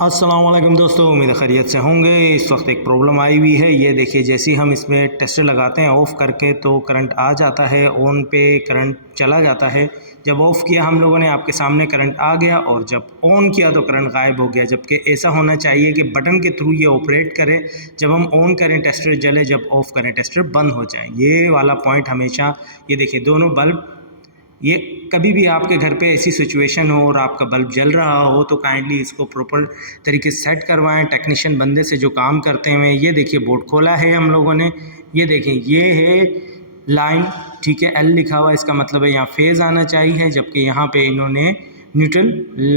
अस्सलाम वालेकुम दोस्तों, उम्मीद खैरियत से होंगे। इस वक्त एक प्रॉब्लम आई हुई है। ये देखिए, जैसे ही हम इसमें टेस्टर लगाते हैं ऑफ़ करके तो करंट आ जाता है, ऑन पे करंट चला जाता है। जब ऑफ़ किया हम लोगों ने, आपके सामने करंट आ गया, और जब ऑन किया तो करंट गायब हो गया। जबकि ऐसा होना चाहिए कि बटन के थ्रू ये ऑपरेट करे। जब हम ऑन करें टेस्टर जले, जब ऑफ़ करें टेस्टर बंद हो जाए। ये वाला पॉइंट हमेशा, ये देखिए दोनों बल्ब, ये कभी भी आपके घर पे ऐसी सिचुएशन हो और आपका बल्ब जल रहा हो तो काइंडली इसको प्रॉपर तरीके से सेट करवाएं टेक्नीशियन बंदे से जो काम करते हैं। ये देखिए बोर्ड खोला है हम लोगों ने, ये देखें ये है लाइन, ठीक है, एल लिखा हुआ, इसका मतलब है यहाँ फेज़ आना चाहिए। जबकि यहाँ पे इन्होंने न्यूट्रल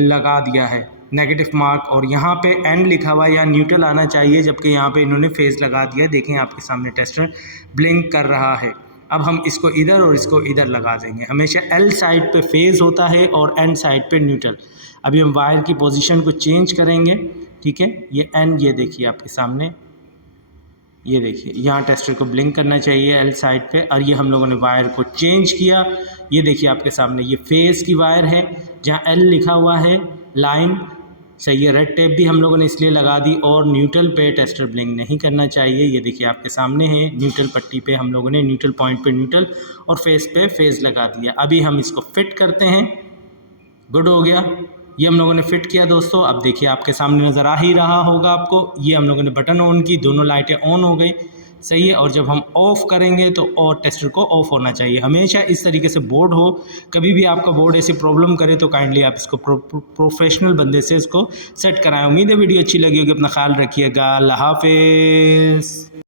लगा दिया है, नेगेटिव मार्क, और यहाँ पे एंड लिखा हुआ है, यहाँ न्यूट्रल आना चाहिए, जबकि यहाँ पे इन्होंने फेज़ लगा दिया। देखें आपके सामने टेस्टर ब्लिंक कर रहा है। अब हम इसको इधर और इसको इधर लगा देंगे। हमेशा एल साइड पे फेज़ होता है और एन साइड पे न्यूट्रल। अभी हम वायर की पोजीशन को चेंज करेंगे, ठीक है। ये एन, ये देखिए आपके सामने, ये देखिए यहाँ टेस्टर को ब्लिंक करना चाहिए एल साइड पे, और ये हम लोगों ने वायर को चेंज किया। ये देखिए आपके सामने ये फेज़ की वायर है, जहाँ एल लिखा हुआ है लाइन, सही है। रेड टेप भी हम लोगों ने इसलिए लगा दी, और न्यूट्रल पे टेस्टर ब्लिंक नहीं करना चाहिए। ये देखिए आपके सामने है, न्यूट्रल पट्टी पे हम लोगों ने न्यूट्रल पॉइंट पे न्यूट्रल और फेस पे फेज़ लगा दिया। अभी हम इसको फिट करते हैं। गुड हो गया, ये हम लोगों ने फिट किया दोस्तों। अब देखिए आपके सामने नज़र आ ही रहा होगा आपको, ये हम लोगों ने बटन ऑन की, दोनों लाइटें ऑन हो गई, सही है। और जब हम ऑफ़ करेंगे तो और टेस्टर को ऑफ़ होना चाहिए। हमेशा इस तरीके से बोर्ड हो, कभी भी आपका बोर्ड ऐसी प्रॉब्लम करे तो काइंडली आप इसको प्रोफेशनल बंदे से इसको सेट कराएं। उम्मीद है वीडियो अच्छी लगी होगी। अपना ख्याल रखिएगा। अल्लाह हाफिज़।